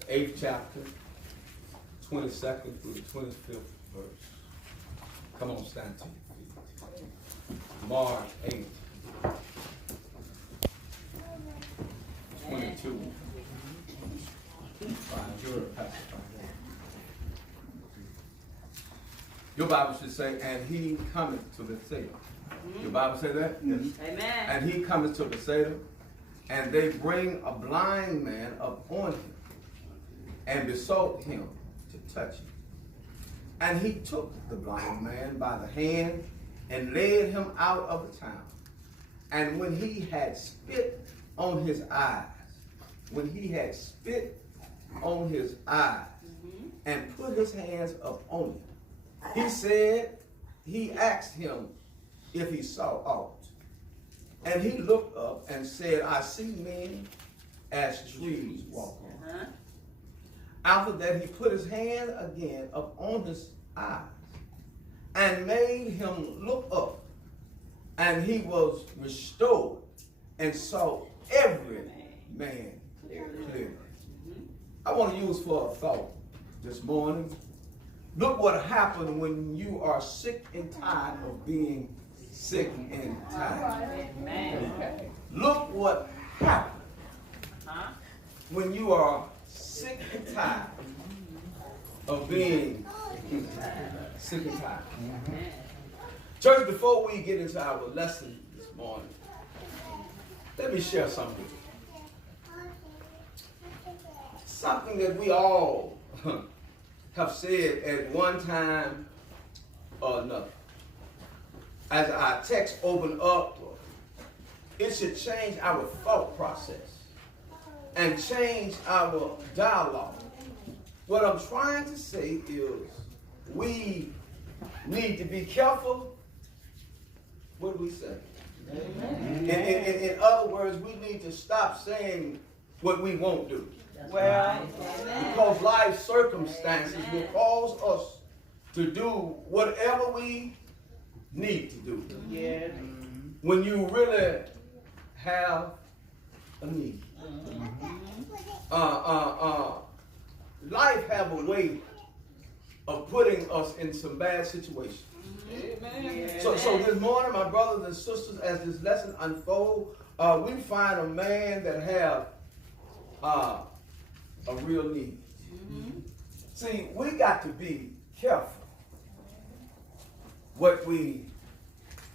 the 8th chapter, 22nd through the 25th verse. Come on, stand to your feet. Mark 8, 22. Your Bible should say, and he cometh to Bethsaida. Your Bible say that? Yes. Amen. And he cometh to Bethsaida, and they bring a blind man upon him, and besought him to touch him. And he took the blind man by the hand, and led him out of the town. And when he had spit on his eyes, and put his hands upon him, he asked him if he saw aught. And he looked up and said, I see men as trees walking. After that, he put his hand again upon his eyes and made him look up. And he was restored and saw every man clearly. I want to use for a thought this morning. Look what happened when you are sick and tired of being sick and tired. Amen. Look what happened when you are sick and tired of being sick and tired. Church, before we get into our lesson this morning, let me share something with you. Something that we all have said at one time or another. As our text open up, it should change our thought process and change our dialogue. What I'm trying to say is we need to be careful what we say. In other words, we need to stop saying what we won't do. Well, because life circumstances will cause us to do whatever we need to do. Yeah. When you really have a need. Life have a way of putting us in some bad situations. Amen. So this morning, my brothers and sisters, as this lesson unfolds, we find a man that have a real need. See, we got to be careful what we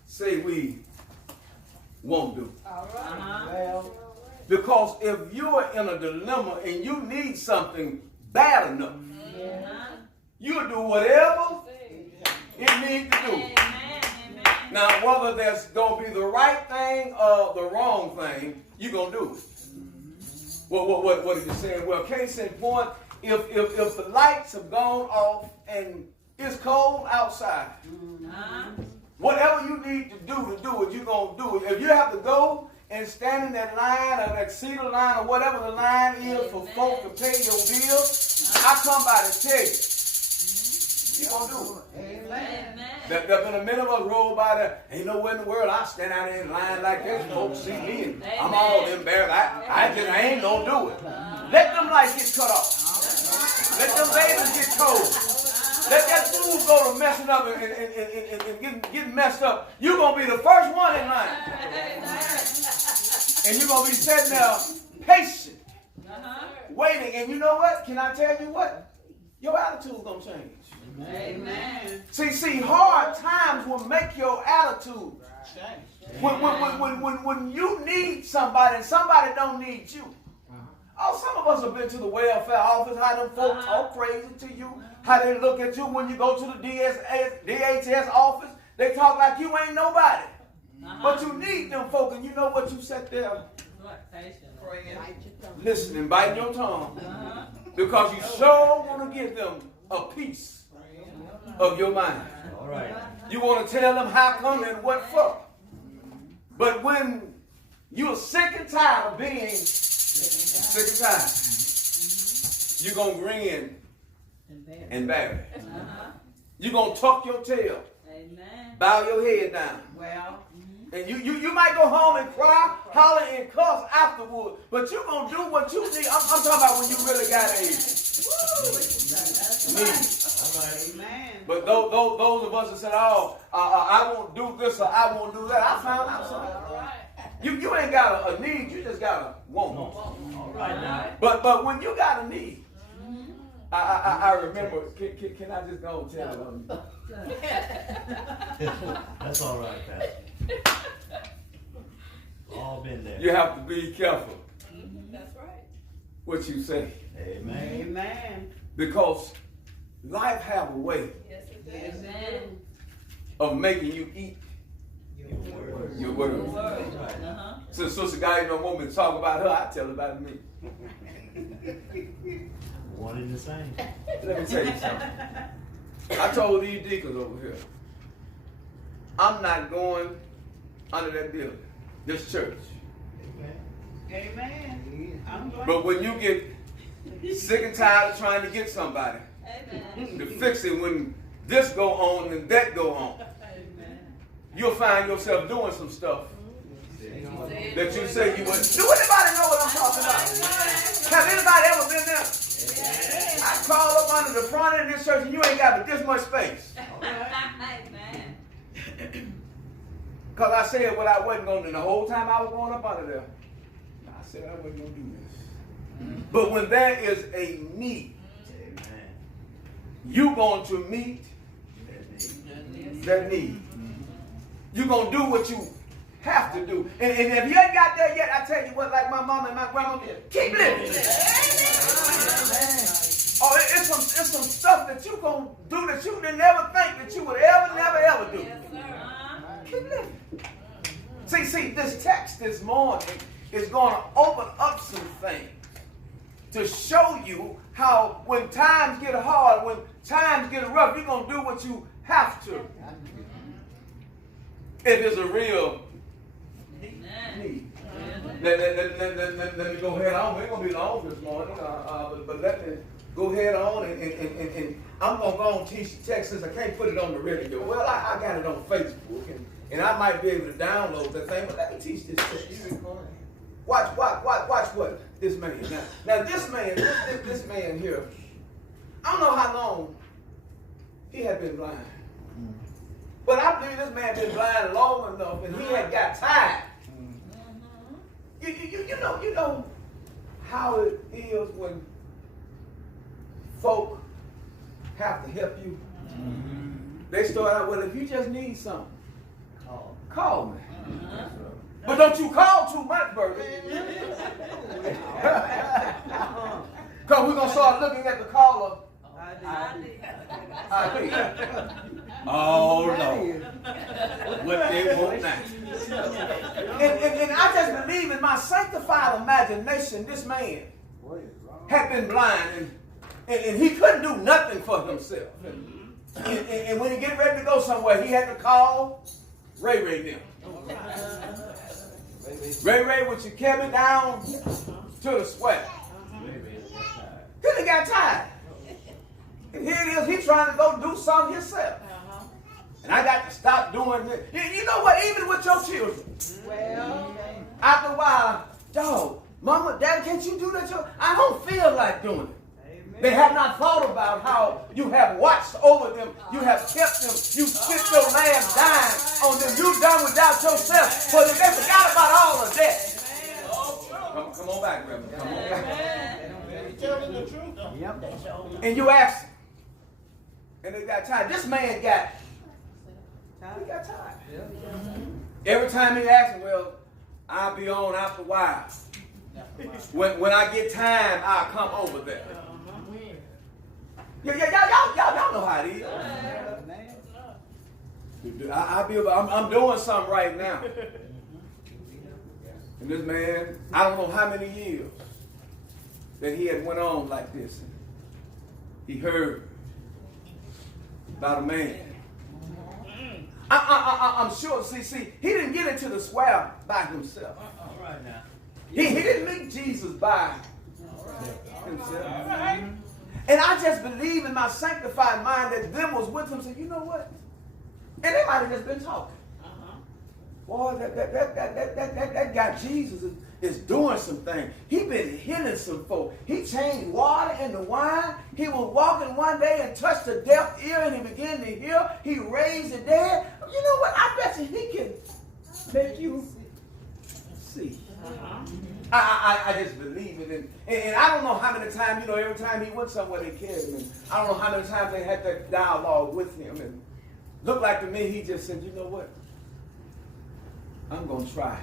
say we won't do. All right. Well, Because if you're in a dilemma and you need something bad enough, you'll do whatever it needs to do. Now, whether that's going to be the right thing or the wrong thing, you're going to do it. What are you saying? Well, case in point, if the lights have gone off and it's cold outside, whatever you need to do it, you're going to do it. If you have to go and stand in that line or that cedar line or whatever the line is for folk to pay your bill, I come by to tell you, you're going to do it. amen. There's been a minute of us roll by there. Ain't nowhere in the world I stand out there in line like this. Folks see me and I'm all embarrassed. I ain't gonna do it. Let them lights get cut off. Let them babies get cold. Let that food go to messing up and getting messed up. You're gonna be the first one in line. And you're gonna be sitting there patient, waiting. And you know what? Can I tell you what? Your attitude's gonna change. Amen. See, hard times will make your attitude change. When you need somebody and somebody don't need you. Oh, some of us have been to the welfare office, how them folks talk crazy to you, how they look at you when you go to the DHS office. They talk like you ain't nobody. But you need them folk, and you know what? You sat there listening, biting your tongue, because you sure want to give them a piece of your mind. All right. You want to tell them how come and what for. But when you're sick and tired of being sick and tired, you're going to grin and bear it. You're going to tuck your tail, bow your head down. Well, And you might go home and cry, holler, and cuss afterward, but you're going to do what you need. I'm talking about when you really got a need. Amen. But those of us that said, "Oh, I won't do this or I won't do that," I found out something. You ain't got a need, you just got a want. But when you got a need, I remember. Can I just go and tell it? That's all right, Pastor. All been there. You have to be careful That's right. what you say, Amen. Amen. because life have a way Yes, it does. Amen. of making you eat your words. Since Sister Guy don't want me to talk about her, I tell her about me. One and the same. Let me tell you something. I told these deacons over here, I'm not going under that building, this church. Amen. I'm going. But when you get sick and tired of trying to get somebody Amen. to fix it, when this go on and that go on, you'll find yourself doing some stuff that you say you wouldn't. Do anybody know what I'm talking about? Have anybody ever been there? I crawled up under the front end of this church and you ain't got but this much space. Amen. Because I said what I wasn't going to do. The whole time I was going up under there, I said I wasn't going to do this. But when there is a need, Amen. you're going to meet that need. You're going to do what you have to do. And if you ain't got there yet, I tell you what, like my mama and my grandma did, keep living. Oh, it's some stuff that you going to do that you didn't ever think that you would ever do. Keep living. See, this text this morning is going to open up some things to show you how when times get hard, when times get rough, you're going to do what you have to. If it's a real need. Let me go ahead on. We're going to be long this morning, but let me go ahead on and I'm going to go on teach the text since I can't put it on the radio. Well, I got it on Facebook and I might be able to download that thing, but let me teach this text. Watch what this man is. Now this man here, I don't know how long he had been blind. But I believe this man been blind long enough and he had got tired. You know how it is when folk have to help you. They start out, well, if you just need something, call me. But don't you call too much, Bertie. Because we're going to start looking at the caller. Oh, Lord. What they want now. And I just believe in my sanctified imagination, this man had been blind and he couldn't do nothing for himself. And when he get ready to go somewhere, he had to call Ray them. Ray, would you carry me down to the sweat? Then he got tired. And here it is, he's trying to go do something himself. And I got to stop doing this. You know what? Even with your children. Well, After a while, dog, mama, daddy, can't you do that? I don't feel like doing it. They have not thought about how you have watched over them. You have kept them. You spent your last dime on them. You done without yourself. But they forgot about all of that. Come on back, Reverend. Come on back. telling the truth. Yep. And you ask them. And they got tired. This man he got tired. Every time he asked him, well, I'll be on after a while. When I get time, I'll come over there. Y'all know how it is. I'm doing something right now. And this man, I don't know how many years that he had went on like this. He heard about a man. I'm sure, see, he didn't get into the square by himself. Right now. He didn't meet Jesus by himself. And I just believe in my sanctified mind that them was with him. Said, you know what? And they might have just been talking. Boy, that guy Jesus is doing some things. He been healing some folk. He changed water into wine. He was walking one day and touched a deaf ear and he began to hear. He raised the dead. You know what? I bet you he can make you see. I just believe it. And I don't know how many times, every time he went somewhere they carried him. I don't know how many times they had that dialogue with him. And looked like to me, he just said, you know what? I'm going to try it.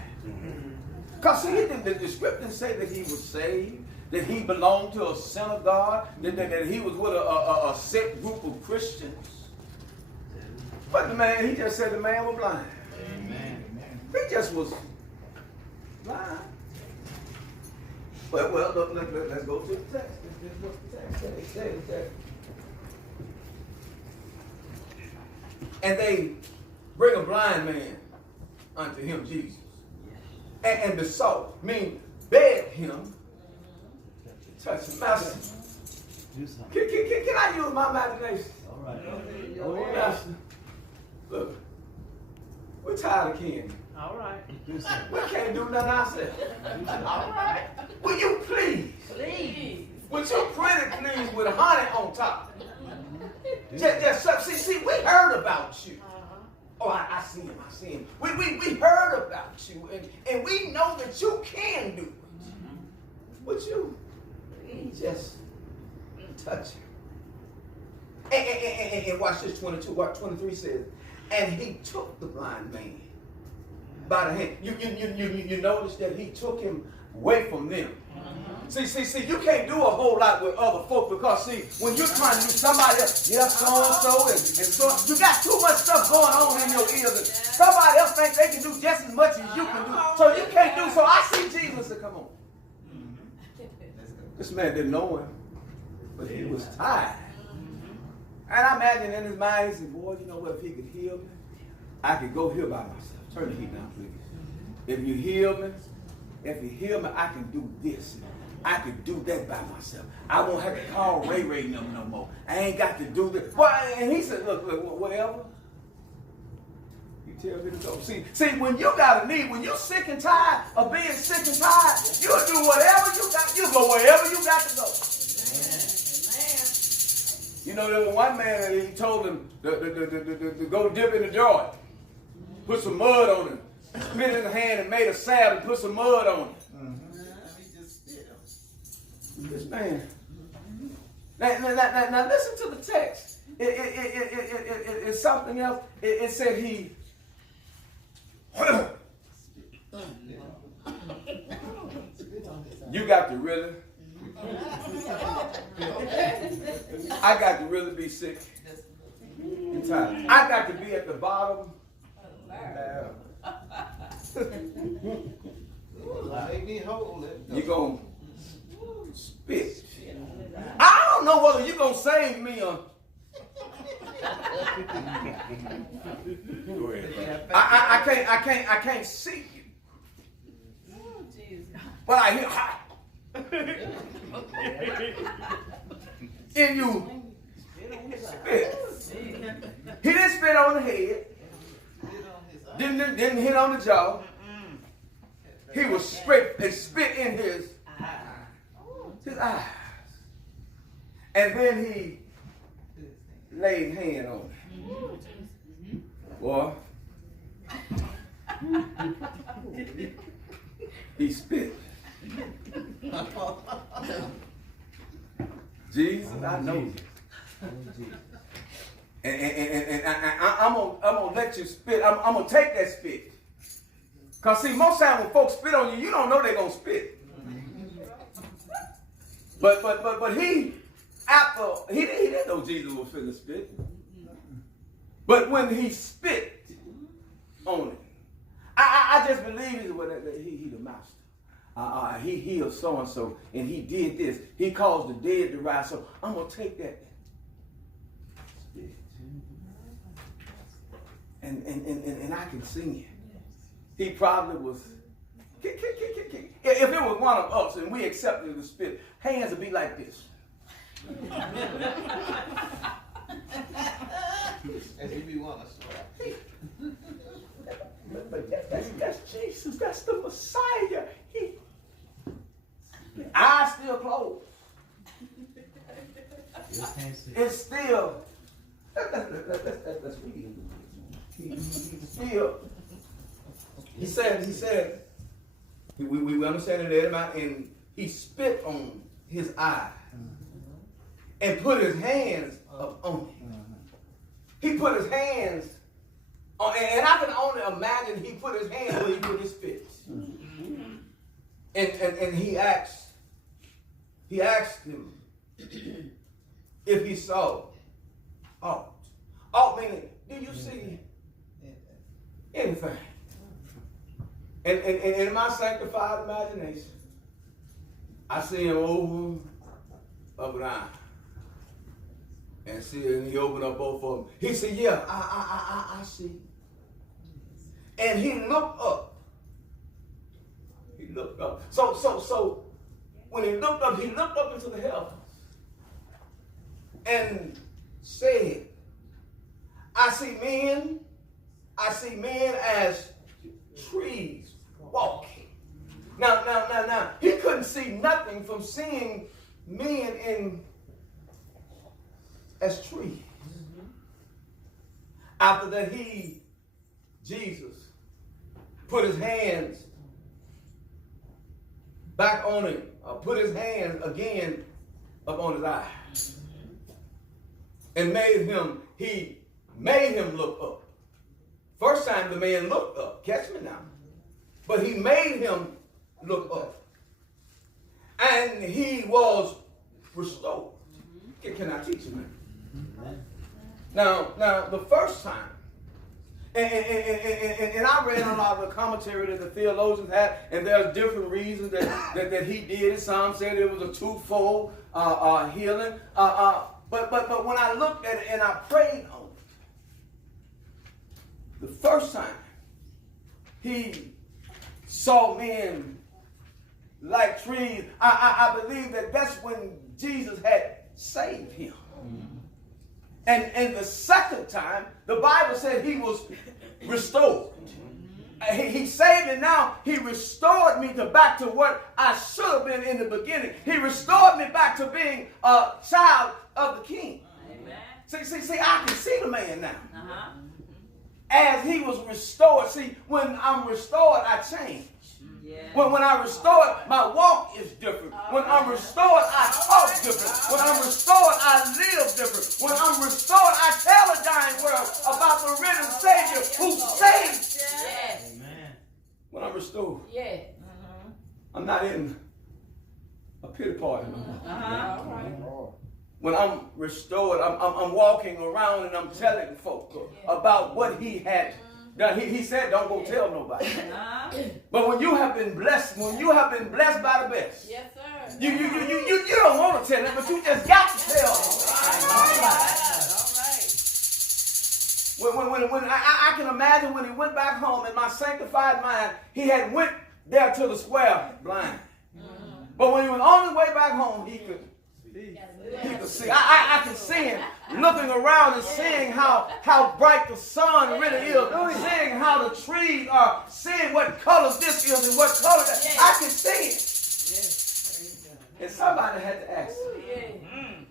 Because see, the scriptures say that he was saved, that he belonged to a synagogue, that he was with a set group of Christians. But he just said the man was blind. Amen. He just was blind. Well, look, let's go to the text. This is what the text says. It says that. And they bring a blind man unto him, Jesus. And besought, begged him, touch him. Master, Do something. can I use my imagination? All right. Oh, Master, look, we're tired of Ken. All right. Do something. We can't do nothing ourselves. All right. Will you please? Please. Would you pretty please with honey on top? See, we heard about you. Oh, I see him. We heard about you, and we know that you can do it. Would you just touch him? And watch this 22, what 23 says. And he took the blind man by the hand. You notice that he took him away from them. See, you can't do a whole lot with other folk because, see, when you're trying to do somebody else, so-and-so, and so, you got too much stuff going on in your ears. And somebody else thinks they can do just as much as you can do. So you can't do, so I see Jesus say, come on. This man didn't know him, but he was tired. And I imagine in his mind, he said, boy, you know what, if he could heal me, I could go here by myself. Turn the heat down, please. If you heal me, I can do this. I can do that by myself. I won't have to call Ray no more. I ain't got to do this. Well, and he said, look, whatever. You tell me to go. See, when you got a need, when you're sick and tired of being sick and tired, you'll do whatever you got. You'll go wherever you got to go. You know, there was one man, he told him to go dip in the Jordan. Put some mud on him. Spit in the hand and made a salve and put some mud on it. This man. Now listen to the text. It's something else. It said he. You got to really. I got to really be sick and tired. I got to be at the bottom. Make me whole. You're going to spit. I don't know whether you're going to save me or. I can't see you. But I hear hi. And you spit. He didn't spit on the head. Didn't hit on the jaw. He was straight and spit in his eyes. And then he laid hand on him. Boy. He spit. Jesus, I know you. And I'm gonna let you spit. I'm gonna take that spit. Cause see, most times when folks spit on you, you don't know they're gonna spit. But he didn't know Jesus was finna spit. But when he spit on it, I just believe he the master. He healed so and so, and he did this. He caused the dead to rise. So I'm gonna take that spit, and I can sing it. He probably was. If it was one of us and we accepted the spit, hands would be like this. As if we want us. But that's Jesus. That's the Messiah. Eyes still closed. You can't see. It's still. Let's read it. Still. He said, we understand it, and he spit on his eye and put his hands up on it. He put his hands on, and I can only imagine he put his hands where he put his spit. And he asked him if he saw aught. Aught meaning, do you see anything? And in my sanctified imagination, I see him over, up and down. And see, and he opened up both of them. He said, yeah, I see. And he looked up. He looked up. So when he looked up into the heavens and said, I see men as trees walking. Now, he couldn't see nothing from seeing men as trees. After that, Jesus, put his hands back on him, put his hands again up on his eye, and he made him look up. First time the man looked up, catch me now, but he made him look up, and he was restored. Can I teach you, man? Now, the first time, and I read a lot of the commentary that the theologians had, and there's different reasons that he did it. Some said it was a twofold healing. But when I looked at it and I prayed on it, the first time he saw men like trees, I believe that's when Jesus had saved him. And the second time, the Bible said he was restored. He saved me now. He restored me back to what I should have been in the beginning. He restored me back to being a child of the King. Amen. See, I can see the man now. Uh-huh. As he was restored. See, when I'm restored, I change. Yeah. When I'm restored, my walk is different. When I'm restored, I talk different. When I'm restored, I live different. When I'm restored, I tell the dying world about the risen Savior who saved. Yes. Amen. When I'm restored, Uh-huh. I'm not in a pity party. Uh-huh. When I'm restored, I'm walking around and I'm telling folk about what he had done. He said, don't go tell nobody. But when you have been blessed, by the best, Yes, sir. you don't want to tell it, but you just got to tell them. When I can imagine when he went back home in my sanctified mind, he had went there to the square blind. But when he was on his way back home, he could see. I can see him looking around and seeing how bright the sun really is, seeing how the trees are, seeing what colors this is and what color that. I can see it. And somebody had to ask him.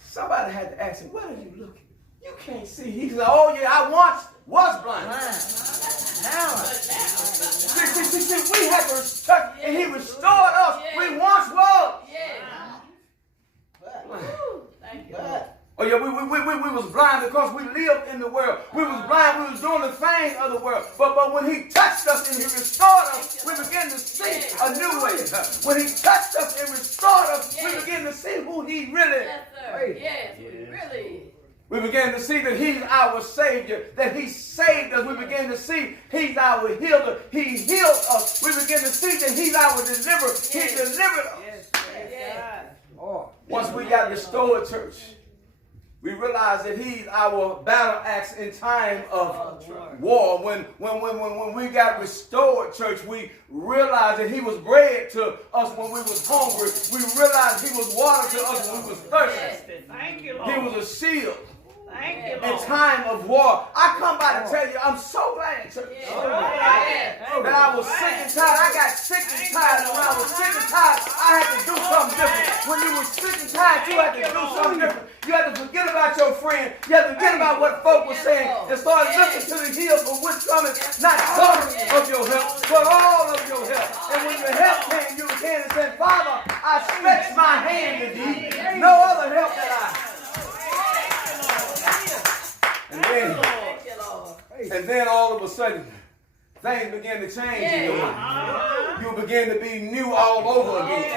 Somebody had to ask him, where are you looking? You can't see. He said, oh yeah, I once was blind. Now. See, we had to touch, and he restored us. We once was. Thank you. Oh yeah, we was blind because we lived in the world. We was blind, we was doing the things of the world. But when he touched us and he restored us, we began to see a new way. When he touched us and restored us, we began to see who he really is. Yes, really. We began to see that he's our Savior, that he saved us. We began to see he's our healer. He healed us. We began to see that he's our deliverer. He delivered us. Once we got restored, church, we realized that he's our battle axe in time of war. When we got restored, church, we realized that he was bread to us when we was hungry. We realized he was water to us when we was thirsty. Thank you, He was a shield Thank you, In Lord. time of war. I come by to tell you, I'm so glad, church, that I was sick and tired. I got sick and tired. And when I was sick and tired, I had to do something different. When you were sick and tired, you had to do something different. You had to forget about your friend. You had to forget about what folk were saying and start looking to the hills from which cometh not some of your help, but all of your help. And when your help came, you began and said, Father, I stretch my hand to thee. No other help that I. And then all of a sudden, things begin to change in your life. You begin to be new all over again.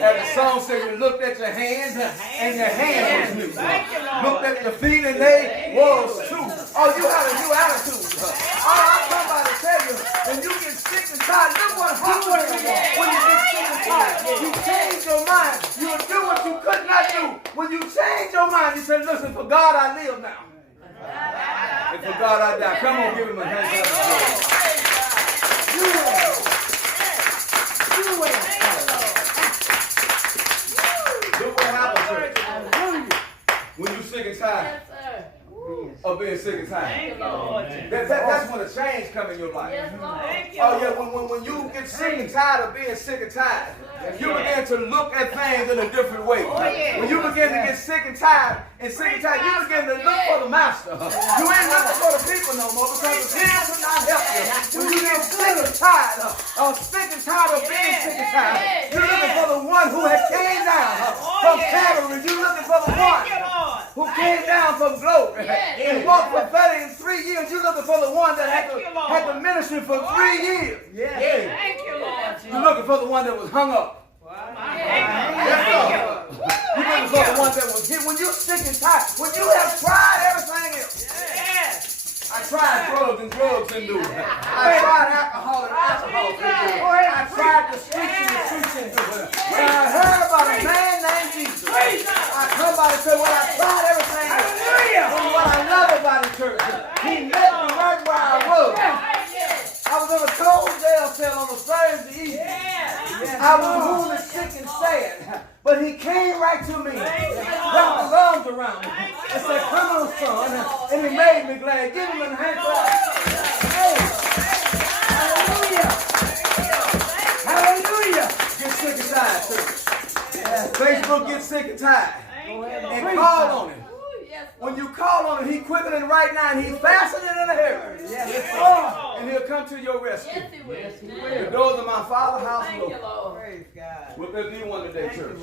As the song said, you looked at your hands and your hands was new. Looked at your feet and they was too. Oh, you had a new attitude. Oh, I come by to tell you, when you get sick and tired, look what happens to you when you get sick and tired. You change your mind. You will do what you could not do. When you change your mind, you say, listen, for God I live now. And for God I die. Come on, give him a hand clap. Look what happens, church. When you sick and tired of being sick and tired. That's when a change comes in your life. Oh yeah, when you get sick and tired of being sick and tired, you begin to look at things in a different way. When you begin to get sick and tired, you begin to look for the master. You ain't looking for the people no more because the people could not help you. When you get sick and tired of being sick and tired, you're looking for the one who had came down from Calvary. You're looking for the one who came down from glory and walked prophetic in 3 years. You're looking for the one that had the ministry for 3 years. Thank you, Lord. You're looking for the one that was hung up. You're looking for the one that was hit. When you're sick and tired, when you have tried everything else. I tried drugs and drugs and do it. I tried alcohol and alcohol and do it. I tried the streets and the streets and do it. When I heard about a man named Jesus, I come by and say, well, I tried everything else. But what I love about the church, he met me right where I was. I was in a cold jail cell on a Thursday evening. I was wounded, sick, and sad. But he came right to me, wrapped his arms around me, and said, come on, son. And he made me glad. Give him a hand clap. Hey. Hallelujah. Hallelujah. Get sick and tired, church. Facebook gets sick and tired. And call on him. When you call on him, he's quicker than right now, and he's faster than in a hair. And he'll come to your rescue. Yes, he will. The doors of my Father's house Thank will you, Lord. Praise God. Will there be one today, church?